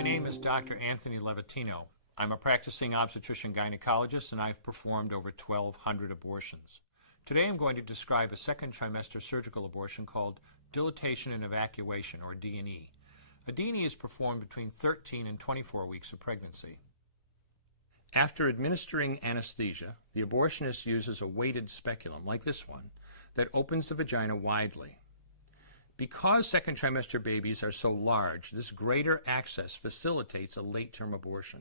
My name is Dr. Anthony Levantino. I'm a practicing obstetrician-gynecologist, and I've performed over 1,200 abortions. Today I'm going to describe a second trimester surgical abortion called dilatation and evacuation, or D&E. A D&E is performed between 13 and 24 weeks of pregnancy. After administering anesthesia, the abortionist uses a weighted speculum, like this one, that opens the vagina widely. Because second trimester babies are so large, this greater access facilitates a late-term abortion.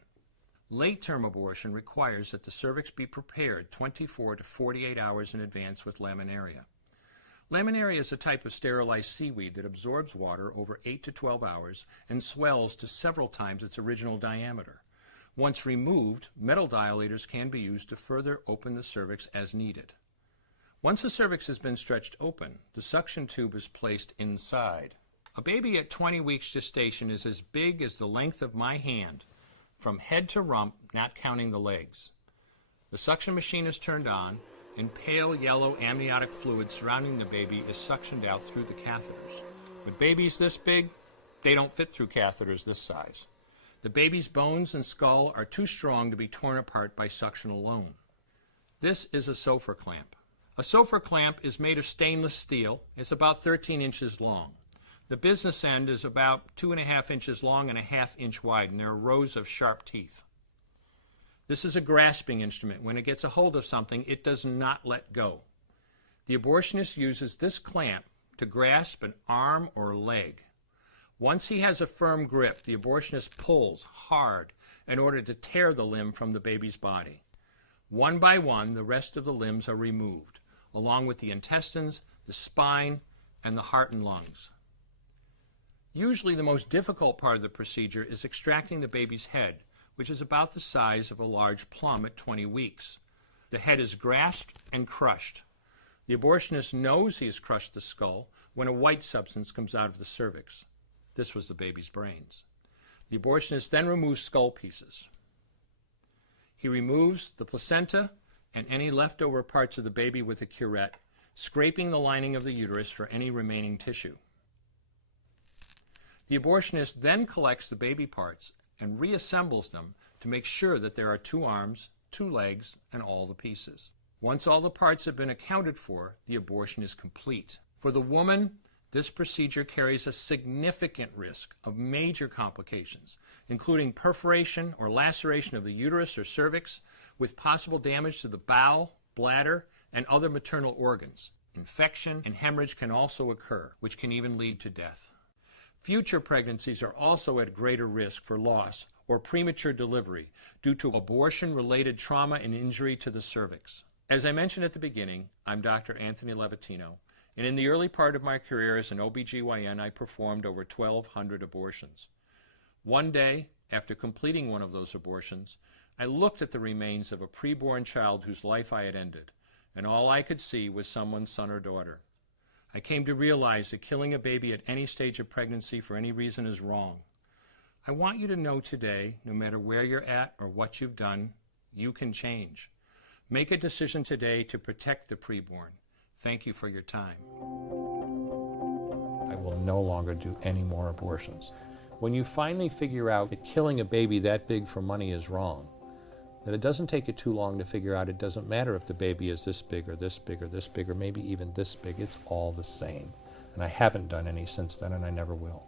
Late-term abortion requires that the cervix be prepared 24 to 48 hours in advance with laminaria. Laminaria is a type of sterilized seaweed that absorbs water over 8 to 12 hours and swells to several times its original diameter. Once removed, metal dilators can be used to further open the cervix as needed. Once the cervix has been stretched open, the suction tube is placed inside. A baby at 20 weeks gestation is as big as the length of my hand, from head to rump, not counting the legs. The suction machine is turned on, and pale yellow amniotic fluid surrounding the baby is suctioned out through the catheters. With babies this big, they don't fit through catheters this size. The baby's bones and skull are too strong to be torn apart by suction alone. This is a Sofer clamp. A Sofer clamp is made of stainless steel. It's about 13 inches long. The business end is about 2.5 inches long and a 1/2 inch wide, and there are rows of sharp teeth. This is a grasping instrument. When it gets a hold of something, it does not let go. The abortionist uses this clamp to grasp an arm or leg. Once he has a firm grip, the abortionist pulls hard in order to tear the limb from the baby's body. One by one, the rest of the limbs are removed, along with the intestines, the spine, and the heart and lungs. Usually the most difficult part of the procedure is extracting the baby's head, which is about the size of a large plum at 20 weeks. The head is grasped and crushed. The abortionist knows he has crushed the skull when a white substance comes out of the cervix. This was the baby's brains. The abortionist then removes skull pieces. He removes the placenta and any leftover parts of the baby with a curette, scraping the lining of the uterus for any remaining tissue. The abortionist then collects the baby parts and reassembles them to make sure that there are 2 arms, 2 legs, and all the pieces. Once all the parts have been accounted for, the abortion is complete. For the woman, this procedure carries a significant risk of major complications, including perforation or laceration of the uterus or cervix, with possible damage to the bowel, bladder, and other maternal organs. Infection and hemorrhage can also occur, which can even lead to death. Future pregnancies are also at greater risk for loss or premature delivery due to abortion-related trauma and injury to the cervix. As I mentioned at the beginning, I'm Dr. Anthony Levantino, and in the early part of my career as an OB/GYN, I performed over 1,200 abortions. One day, after completing one of those abortions, I looked at the remains of a preborn child whose life I had ended, and all I could see was someone's son or daughter. I came to realize that killing a baby at any stage of pregnancy for any reason is wrong. I want you to know today, no matter where you're at or what you've done, you can change. Make a decision today to protect the preborn. Thank you for your time. I will no longer do any more abortions. When you finally figure out that killing a baby that big for money is wrong, that it doesn't take you too long to figure out it doesn't matter if the baby is this big or this big or this big or maybe even this big, it's all the same. And I haven't done any since then, and I never will.